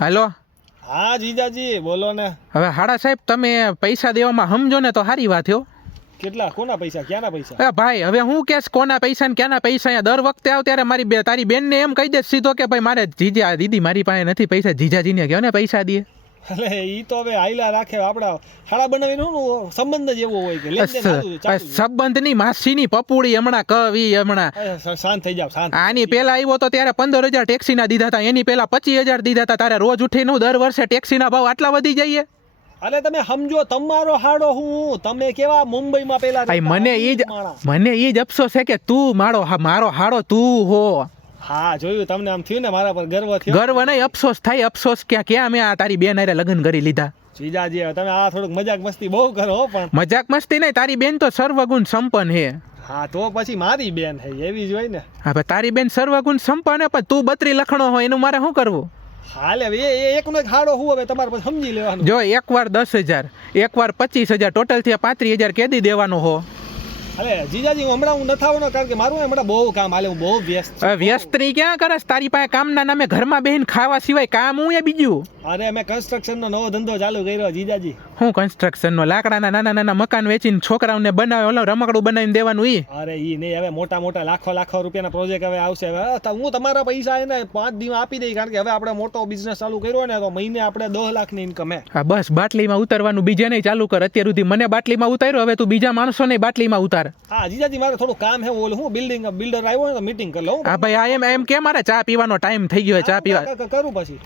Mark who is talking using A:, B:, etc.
A: હાલો?
B: હા જીજાજી બોલો ને.
A: હવે હાડા સાહેબ તમે પૈસા દેવામાં સમજો ને તો સારી વાત હો.
B: કેટલા? કોના પૈસા? ક્યાંના પૈસા?
A: એ ભાઈ હવે હું કેસ કોના પૈસા ને ક્યાંના પૈસા અહીંયા દર વખતે આવ ત્યારે મારી બે તારી બેનને એમ કહી દે સીધો કે ભાઈ મારે જીજા દીદી મારી પાસે નથી પૈસા જીજાજીને કહો ને પૈસા દે.
B: એટલે એ તો હવે આયલા રાખે આપડા હાડા બનાવીને સંબંધ જ એવો હોય કે સંબંધ ચાલુ
A: માસી માસીની પપુડી હમણાં કવી હમણાં.
B: શાંત થઈ જાવ શાંત
A: આની પેલા આવ્યો તો ત્યારે પંદર હજાર ટેક્સી ના દીધા હતા એની પેલા પચીસ હજાર દીધા હતા તારે રોજ ઉઠીને નું દર વર્ષે ટેક્સીના ભાવ આટલા વધી જઈએ?
B: અરે તમે સમજો તમારો હાડો હું તમે કેવા મુંબઈમાં પેલા
A: ભાઈ મને ઈ જ મને ઈ જ અફસોસ છે કે તું મારો હા, મારો હાડો તું હો.
B: હા જોયું તમને આમ થયું ને મારા પર ગર્વ થયો.
A: ગર્વ નહીં અફસોસ થાય અફસોસ ક્યાં ક્યાં મેં આ તારી બેન હારે લગ્ન કરી લીધા.
B: જીજાજી હવે તમે આ થોડુંક મજાક મસ્તી બહુ કરો પણ
A: મજાક મસ્તી નહીં તારી બેન તો સર્વગુણ સંપન્ન હે.
B: હા તો પછી મારી બેન હે એવી જ હોય ને.
A: હા તારી બેન સર્વગુણ સંપન્ન પણ તું બત્રી લખણો હોય એનું મારે શું કરવું?
B: હાલે હવે એ એકનો એક હાડો હું હવે તમારે સમજી લેવાનું.
A: જો એકવાર દસ હજાર એકવાર પચીસ હજાર ટોટલ થયા પાંત્રીસ હજાર કેદી દેવાનો હો.
B: અરે જીજાજી હું હમણાં હું નથી આવવાનો કારણ કે મારું હમણાં બહુ કામ હાલે હું બહુ વ્યસ્ત છું.
A: હવે વ્યસ્તની ક્યાં કરસ તારી પાસે કામના નામે ઘરમાં બેહીને ખાવા સિવાય કામ હું એ બીજું?
B: અરે મેં કન્સ્ટ્રક્શનનો નવો ધંધો ચાલુ કર્યો જીજાજી.
A: હું કન્સ્ટ્રક્શનનો લાકડાના નાના નાના મકાન વેચીને છોકરાઓને બનાવે ઓલો રમકડું બનાવીને દેવાનું ઈ?
B: અરે ઈ નહીં હવે મોટા મોટા લાખો લાખો રૂપિયાના પ્રોજેક્ટ હવે આવશે. હવે હું તમારા પૈસા એને પાંચ દિવસ આપી દઈ કારણ કે હવે આપણે મોટો બિઝનેસ ચાલુ કર્યો ને તો મહિને આપણે દસ લાખની ઇન્કમ હે.
A: હા બસ બાટલીમાં ઉતારવાનું બીજે નહીં ચાલુ કર. અત્યાર સુધી મને બાટલીમાં ઉતાર્યો હવે તું બીજા માણસોને બાટલીમાં ઉતાર.
B: હા જીજાજી મારે થોડું કામ હે ઓલું હું બિલ્ડિંગ બિલ્ડર આવ્યો ને તો મીટિંગ કરી લઉં
A: હા. ભાઈ આ એમ એમ કે મારે? ચા પીવાનો ટાઈમ થઈ ગયો છે ચા પીવા
B: કરું પછી.